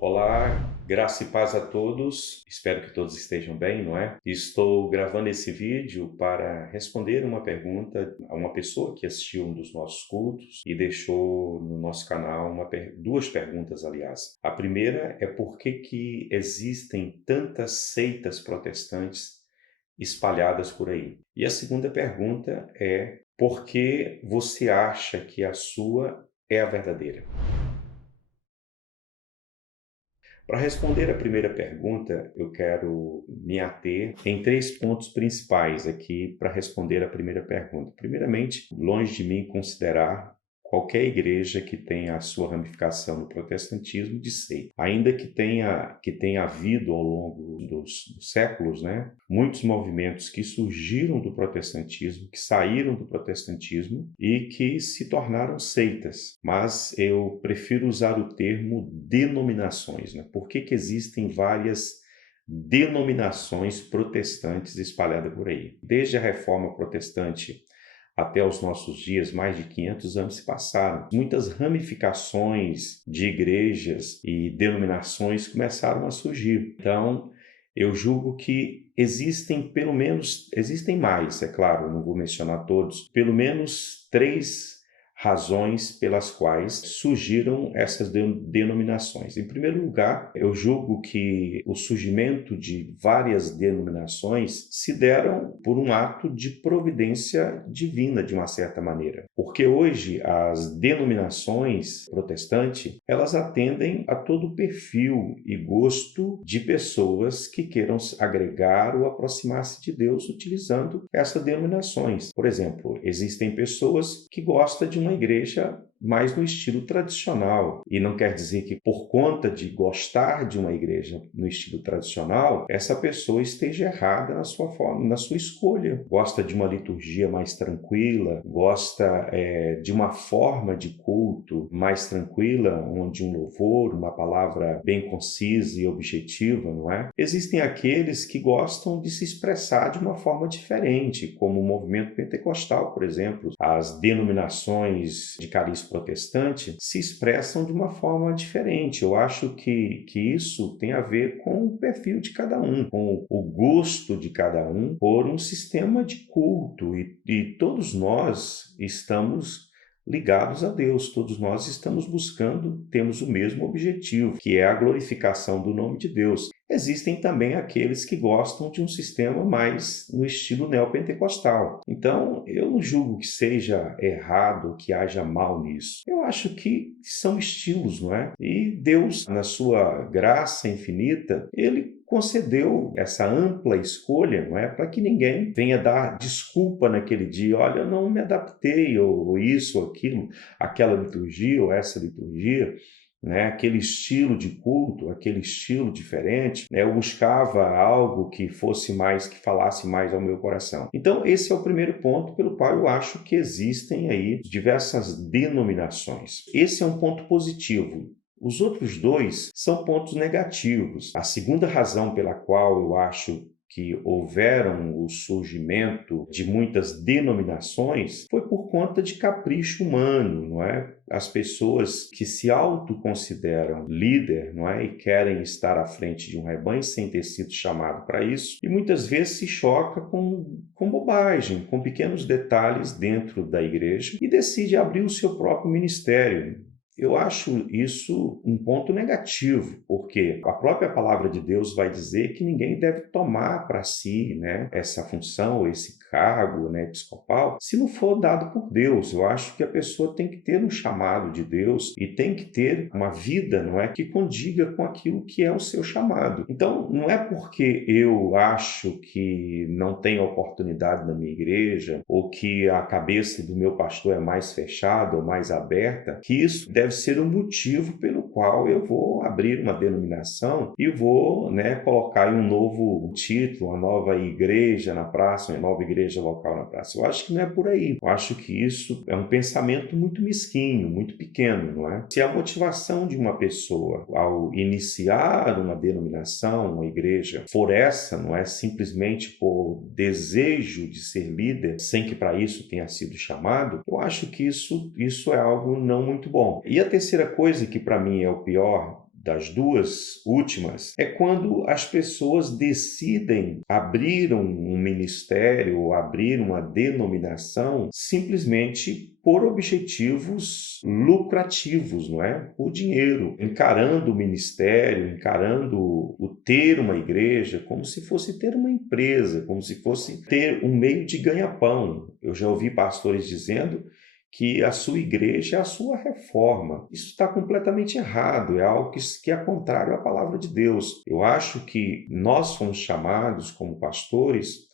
Olá, graça e paz a todos. Espero que todos estejam bem, não é? Estou gravando esse vídeo para responder uma pergunta a uma pessoa que assistiu um dos nossos cultos e deixou no nosso canal duas perguntas, aliás. A primeira é por que existem tantas seitas protestantes espalhadas por aí? E a segunda pergunta é por que você acha que a sua é a verdadeira? Para responder a primeira pergunta, eu quero me ater em três pontos principais aqui para responder a primeira pergunta. Primeiramente, longe de mim considerar qualquer igreja que tenha a sua ramificação no protestantismo de seita. Ainda que tenha havido ao longo dos séculos, né, muitos movimentos que surgiram do protestantismo, que saíram do protestantismo e que se tornaram seitas. Mas eu prefiro usar o termo denominações, né? Por que existem várias denominações protestantes espalhadas por aí? Desde a Reforma Protestante até os nossos dias, mais de 500 anos se passaram. Muitas ramificações de igrejas e denominações começaram a surgir. Então, eu julgo que existem mais, é claro, não vou mencionar todos, pelo menos três razões pelas quais surgiram essas denominações. Em primeiro lugar, eu julgo que o surgimento de várias denominações se deram por um ato de providência divina, de uma certa maneira. Porque hoje as denominações protestantes, elas atendem a todo o perfil e gosto de pessoas que queiram agregar ou aproximar-se de Deus utilizando essas denominações. Por exemplo, existem pessoas que gostam de uma igreja mais no estilo tradicional. E não quer dizer que por conta de gostar de uma igreja no estilo tradicional, essa pessoa esteja errada na sua forma, na sua escolha. Gosta de uma liturgia mais tranquila, gosta de uma forma de culto mais tranquila, onde um louvor, uma palavra bem concisa e objetiva, não é? Existem aqueles que gostam de se expressar de uma forma diferente, como o movimento pentecostal, por exemplo. As denominações de cariz protestante se expressam de uma forma diferente. Eu acho que isso tem a ver com o perfil de cada um, com o gosto de cada um por um sistema de culto. E todos nós estamos ligados a Deus, todos nós estamos buscando, temos o mesmo objetivo, que é a glorificação do nome de Deus. Existem também aqueles que gostam de um sistema mais no estilo neopentecostal. Então, eu não julgo que seja errado, que haja mal nisso. Eu acho que são estilos, não é? E Deus, na sua graça infinita, Ele concedeu essa ampla escolha, não é? Para que ninguém venha dar desculpa naquele dia, olha, eu não me adaptei, ou isso, ou aquilo, aquela liturgia, ou essa liturgia, né? Aquele estilo de culto, aquele estilo diferente, né? Eu buscava algo que fosse mais, que falasse mais ao meu coração. Então, esse é o primeiro ponto pelo qual eu acho que existem aí diversas denominações. Esse é um ponto positivo. Os outros dois são pontos negativos. A segunda razão pela qual eu acho que houveram o surgimento de muitas denominações foi por conta de capricho humano, não é? As pessoas que se autoconsideram líder, não é? E querem estar à frente de um rebanho sem ter sido chamado para isso, e muitas vezes se choca com bobagem, com pequenos detalhes dentro da igreja e decide abrir o seu próprio ministério. Eu acho isso um ponto negativo, porque a própria palavra de Deus vai dizer que ninguém deve tomar para si, né, essa função, esse cargo, né, episcopal, se não for dado por Deus. Eu acho que a pessoa tem que ter um chamado de Deus e tem que ter uma vida, não é, que condiga com aquilo que é o seu chamado. Então, não é porque eu acho que não tem oportunidade na minha igreja ou que a cabeça do meu pastor é mais fechada ou mais aberta, que isso deve ser um motivo pelo qual eu vou abrir uma denominação e vou, né, colocar um novo título, uma nova igreja na praça, uma nova igreja local na praça. Eu acho que não é por aí. Eu acho que isso é um pensamento muito mesquinho, muito pequeno, não é? Se a motivação de uma pessoa ao iniciar uma denominação, uma igreja, for essa, não é simplesmente por desejo de ser líder, sem que para isso tenha sido chamado, eu acho que isso é algo não muito bom. E a terceira coisa que para mim é o pior das duas últimas é quando as pessoas decidem abrir um ministério ou abrir uma denominação simplesmente por objetivos lucrativos, não é? Por dinheiro, encarando o ministério, encarando o ter uma igreja como se fosse ter uma empresa, como se fosse ter um meio de ganha-pão. Eu já ouvi pastores dizendo que a sua igreja é a sua reforma. Isso está completamente errado, é algo que é contrário à palavra de Deus. Eu acho que nós fomos chamados como pastores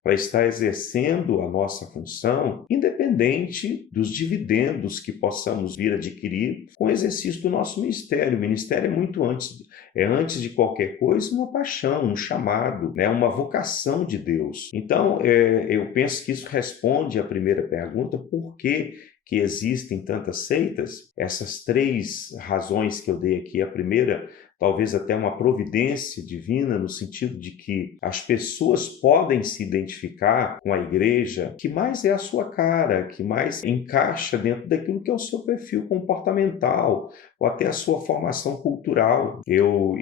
para estar exercendo a nossa função, independente dos dividendos que possamos vir adquirir com o exercício do nosso ministério. O ministério é muito antes de qualquer coisa, uma paixão, um chamado, né? Uma vocação de Deus. Então, eu penso que isso responde à primeira pergunta: por que existem tantas seitas? Essas três razões que eu dei aqui. A primeira, talvez até uma providência divina, no sentido de que as pessoas podem se identificar com a igreja que mais é a sua cara, que mais encaixa dentro daquilo que é o seu perfil comportamental, ou até a sua formação cultural. Eu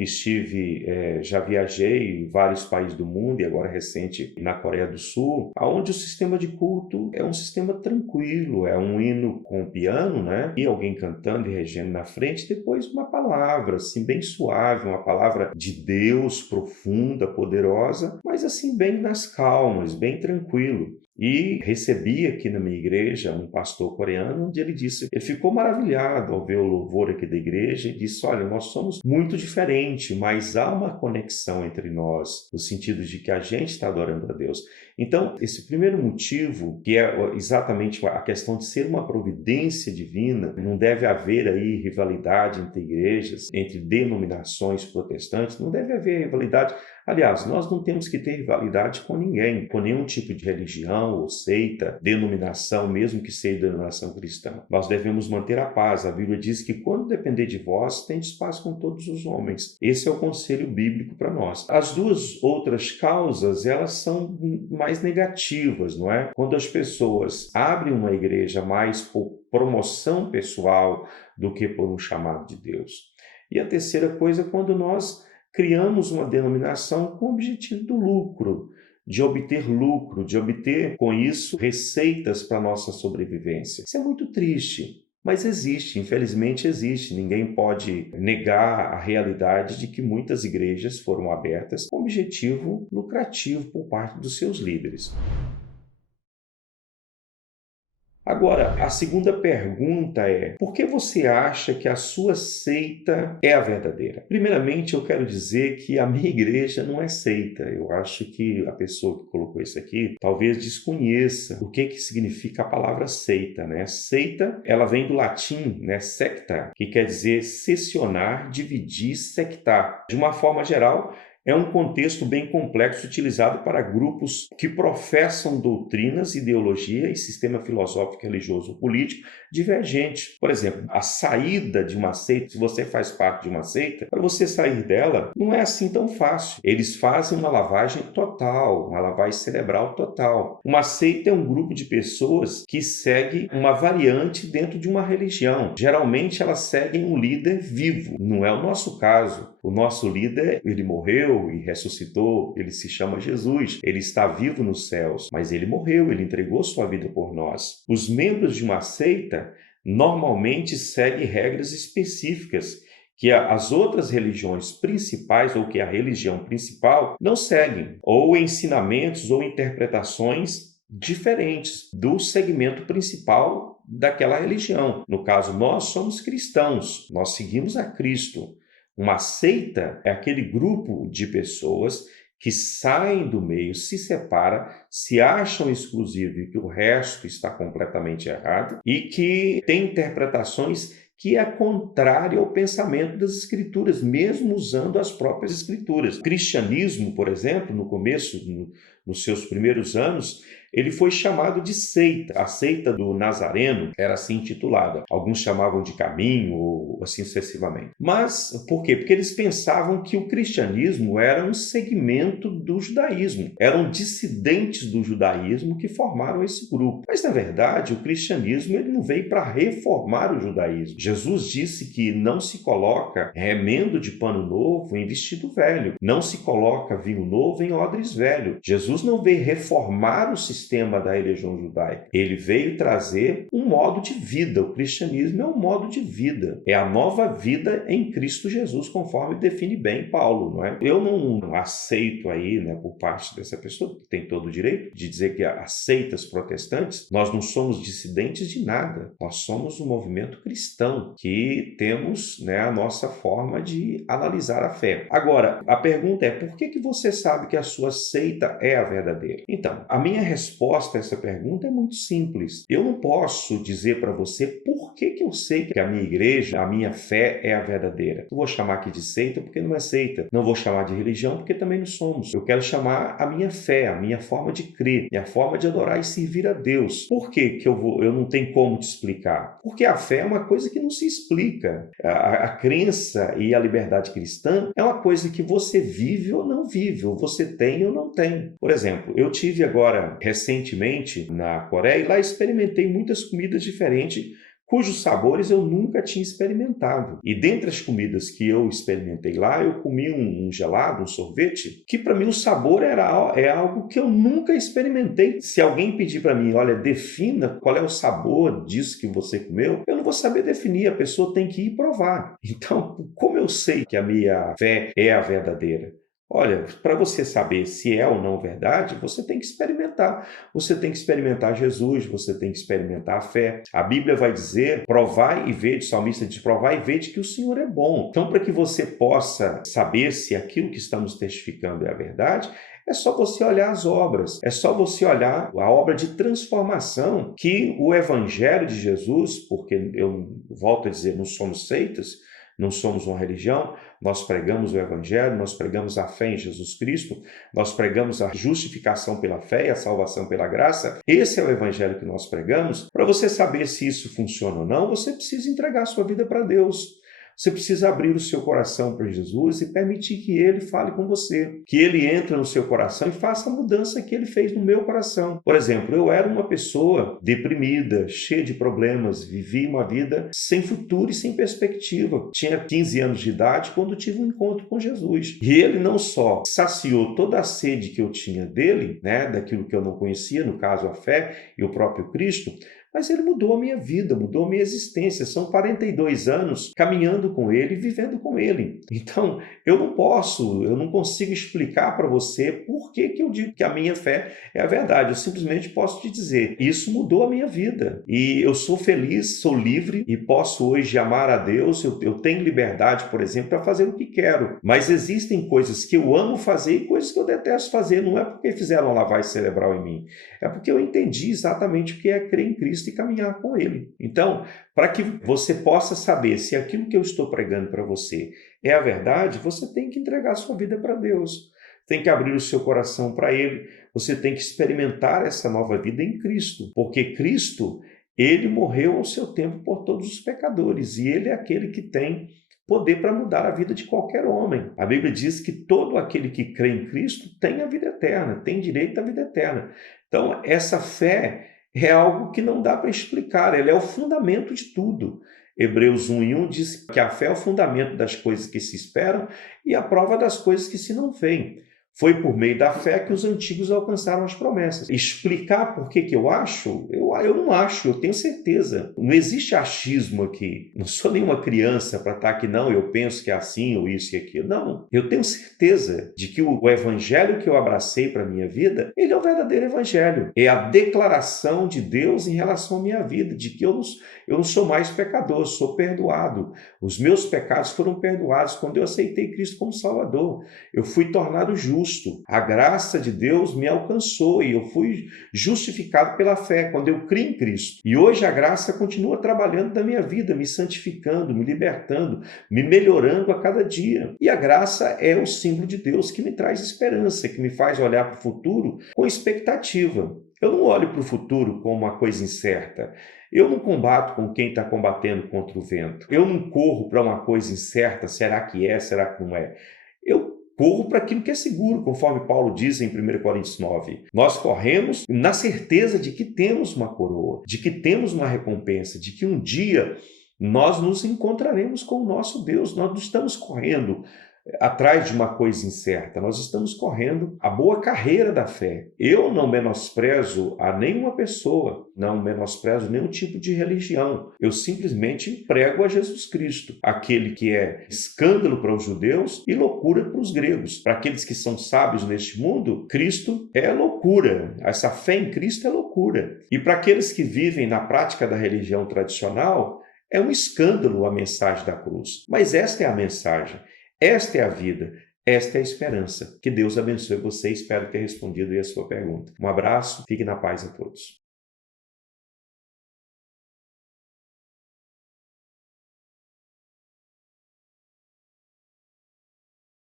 já viajei em vários países do mundo, e agora recente na Coreia do Sul, onde o sistema de culto é um sistema tranquilo, é um hino com piano, né? E alguém cantando e regendo na frente, depois uma palavra, assim, bem suave, uma palavra de Deus profunda, poderosa, mas assim, bem nas calmas, bem tranquilo. E recebi aqui na minha igreja um pastor coreano, onde ele ficou maravilhado ao ver o louvor aqui da igreja e disse: olha, nós somos muito diferentes, mas há uma conexão entre nós, no sentido de que a gente está adorando a Deus. Então, esse primeiro motivo, que é exatamente a questão de ser uma providência divina, não deve haver aí rivalidade entre igrejas, entre denominações protestantes, não deve haver rivalidade. Aliás, nós não temos que ter rivalidade com ninguém, com nenhum tipo de religião ou seita, denominação, mesmo que seja denominação cristã. Nós devemos manter a paz. A Bíblia diz que quando depender de vós, tendes paz com todos os homens. Esse é o conselho bíblico para nós. As duas outras causas, elas são mais negativas, não é? Quando as pessoas abrem uma igreja mais por promoção pessoal do que por um chamado de Deus. E a terceira coisa, quando nós criamos uma denominação com o objetivo do lucro, de obter com isso receitas para a nossa sobrevivência. Isso é muito triste, mas existe, infelizmente existe. Ninguém pode negar a realidade de que muitas igrejas foram abertas com objetivo lucrativo por parte dos seus líderes. Agora, a segunda pergunta é: por que você acha que a sua seita é a verdadeira? Primeiramente, eu quero dizer que a minha igreja não é seita. Eu acho que a pessoa que colocou isso aqui talvez desconheça o que significa a palavra seita, né? Seita, ela vem do latim, né? Secta, que quer dizer seccionar, dividir, sectar. De uma forma geral, é um contexto bem complexo utilizado para grupos que professam doutrinas, ideologia e sistema filosófico, religioso ou político divergente. Por exemplo, a saída de uma seita, se você faz parte de uma seita, para você sair dela não é assim tão fácil. Eles fazem uma lavagem total, uma lavagem cerebral total. Uma seita é um grupo de pessoas que segue uma variante dentro de uma religião. Geralmente elas seguem um líder vivo. Não é o nosso caso. O nosso líder, ele morreu e ressuscitou, ele se chama Jesus, ele está vivo nos céus, mas ele morreu, ele entregou sua vida por nós. Os membros de uma seita normalmente seguem regras específicas que as outras religiões principais ou que a religião principal não seguem, ou ensinamentos ou interpretações diferentes do segmento principal daquela religião. No caso, nós somos cristãos, nós seguimos a Cristo. Uma seita é aquele grupo de pessoas que saem do meio, se separam, se acham exclusivos e que o resto está completamente errado e que tem interpretações que é contrária ao pensamento das Escrituras, mesmo usando as próprias Escrituras. O cristianismo, por exemplo, no começo nos seus primeiros anos, ele foi chamado de seita. A seita do Nazareno era assim intitulada. Alguns chamavam de caminho, ou assim sucessivamente. Mas, por quê? Porque eles pensavam que o cristianismo era um segmento do judaísmo. Eram dissidentes do judaísmo que formaram esse grupo. Mas, na verdade, o cristianismo ele não veio para reformar o judaísmo. Jesus disse que não se coloca remendo de pano novo em vestido velho. Não se coloca vinho novo em odres velho. Jesus não veio reformar o sistema da religião judaica. Ele veio trazer um modo de vida. O cristianismo é um modo de vida. É a nova vida em Cristo Jesus, conforme define bem Paulo, não é? Eu não aceito aí, né, por parte dessa pessoa, que tem todo o direito de dizer que as seitas protestantes, nós não somos dissidentes de nada. Nós somos um movimento cristão que temos, né, a nossa forma de analisar a fé. Agora, a pergunta é, por que você sabe que a sua seita é a verdadeira? Então, a minha resposta a essa pergunta é muito simples. Eu não posso dizer para você por que eu sei que a minha igreja, a minha fé é a verdadeira. Não vou chamar aqui de seita porque não é seita. Não vou chamar de religião porque também não somos. Eu quero chamar a minha fé, a minha forma de crer, a forma de adorar e servir a Deus. Por que eu não tenho como te explicar? Porque a fé é uma coisa que não se explica. A crença e a liberdade cristã é uma coisa que você vive ou não vive, ou você tem ou não tem. Por exemplo, eu tive agora recentemente na Coreia e lá experimentei muitas comidas diferentes cujos sabores eu nunca tinha experimentado. E dentre as comidas que eu experimentei lá, eu comi um gelado, um sorvete, que para mim o sabor é algo que eu nunca experimentei. Se alguém pedir para mim, olha, defina qual é o sabor disso que você comeu, eu não vou saber definir, a pessoa tem que ir provar. Então, como eu sei que a minha fé é a verdadeira? Olha, para você saber se é ou não verdade, você tem que experimentar. Você tem que experimentar Jesus, você tem que experimentar a fé. A Bíblia vai dizer, provai e vede, o salmista diz, provai e vede que o Senhor é bom. Então, para que você possa saber se aquilo que estamos testificando é a verdade, é só você olhar as obras, é só você olhar a obra de transformação que o Evangelho de Jesus, porque eu volto a dizer, não somos seitas, não somos uma religião, nós pregamos o Evangelho, nós pregamos a fé em Jesus Cristo, nós pregamos a justificação pela fé e a salvação pela graça. Esse é o Evangelho que nós pregamos. Para você saber se isso funciona ou não, você precisa entregar a sua vida para Deus. Você precisa abrir o seu coração para Jesus e permitir que Ele fale com você, que Ele entre no seu coração e faça a mudança que Ele fez no meu coração. Por exemplo, eu era uma pessoa deprimida, cheia de problemas, vivia uma vida sem futuro e sem perspectiva. Tinha 15 anos de idade quando tive um encontro com Jesus. E Ele não só saciou toda a sede que eu tinha dele, né, daquilo que eu não conhecia, no caso a fé e o próprio Cristo, mas Ele mudou a minha vida, mudou a minha existência. São 42 anos caminhando com Ele e vivendo com Ele. Então, eu não consigo explicar para você por que eu digo que a minha fé é a verdade. Eu simplesmente posso te dizer, isso mudou a minha vida. E eu sou feliz, sou livre e posso hoje amar a Deus. Eu tenho liberdade, por exemplo, para fazer o que quero. Mas existem coisas que eu amo fazer e coisas que eu detesto fazer. Não é porque fizeram uma lavagem cerebral em mim. É porque eu entendi exatamente o que é crer em Cristo e caminhar com Ele. Então, para que você possa saber se aquilo que eu estou pregando para você é a verdade, você tem que entregar a sua vida para Deus. Tem que abrir o seu coração para Ele. Você tem que experimentar essa nova vida em Cristo. Porque Cristo, Ele morreu ao seu tempo por todos os pecadores. E Ele é aquele que tem poder para mudar a vida de qualquer homem. A Bíblia diz que todo aquele que crê em Cristo tem a vida eterna, tem direito à vida eterna. Então, essa fé é algo que não dá para explicar, ela é o fundamento de tudo. Hebreus 1:1 diz que a fé é o fundamento das coisas que se esperam e a prova das coisas que se não veem. Foi por meio da fé que os antigos alcançaram as promessas. Explicar por que eu acho? Eu não acho, eu tenho certeza. Não existe achismo aqui. Não sou nenhuma criança para estar aqui, não, eu penso que é assim ou isso e aquilo. Não, eu tenho certeza de que o evangelho que eu abracei para a minha vida, ele é o verdadeiro evangelho. É a declaração de Deus em relação à minha vida, de que eu não sou mais pecador, eu sou perdoado. Os meus pecados foram perdoados quando eu aceitei Cristo como Salvador. Eu fui tornado justo. justo. A graça de Deus me alcançou e eu fui justificado pela fé quando eu criei em Cristo. E hoje a graça continua trabalhando na minha vida, me santificando, me libertando, me melhorando a cada dia. E a graça é o símbolo de Deus que me traz esperança, que me faz olhar para o futuro com expectativa. Eu não olho para o futuro como uma coisa incerta. Eu não combato com quem está combatendo contra o vento. Eu não corro para uma coisa incerta, será que é, será que não é? Eu corro para aquilo que é seguro, conforme Paulo diz em 1 Coríntios 9. Nós corremos na certeza de que temos uma coroa, de que temos uma recompensa, de que um dia nós nos encontraremos com o nosso Deus. Nós não estamos correndo atrás de uma coisa incerta, nós estamos correndo a boa carreira da fé. Eu não menosprezo a nenhuma pessoa, não menosprezo nenhum tipo de religião. Eu simplesmente prego a Jesus Cristo, aquele que é escândalo para os judeus e loucura para os gregos. Para aqueles que são sábios neste mundo, Cristo é loucura. Essa fé em Cristo é loucura. E para aqueles que vivem na prática da religião tradicional, é um escândalo a mensagem da cruz. Mas esta é a mensagem. Esta é a vida, esta é a esperança. Que Deus abençoe você. Espero ter respondido a sua pergunta. Um abraço, fique na paz a todos.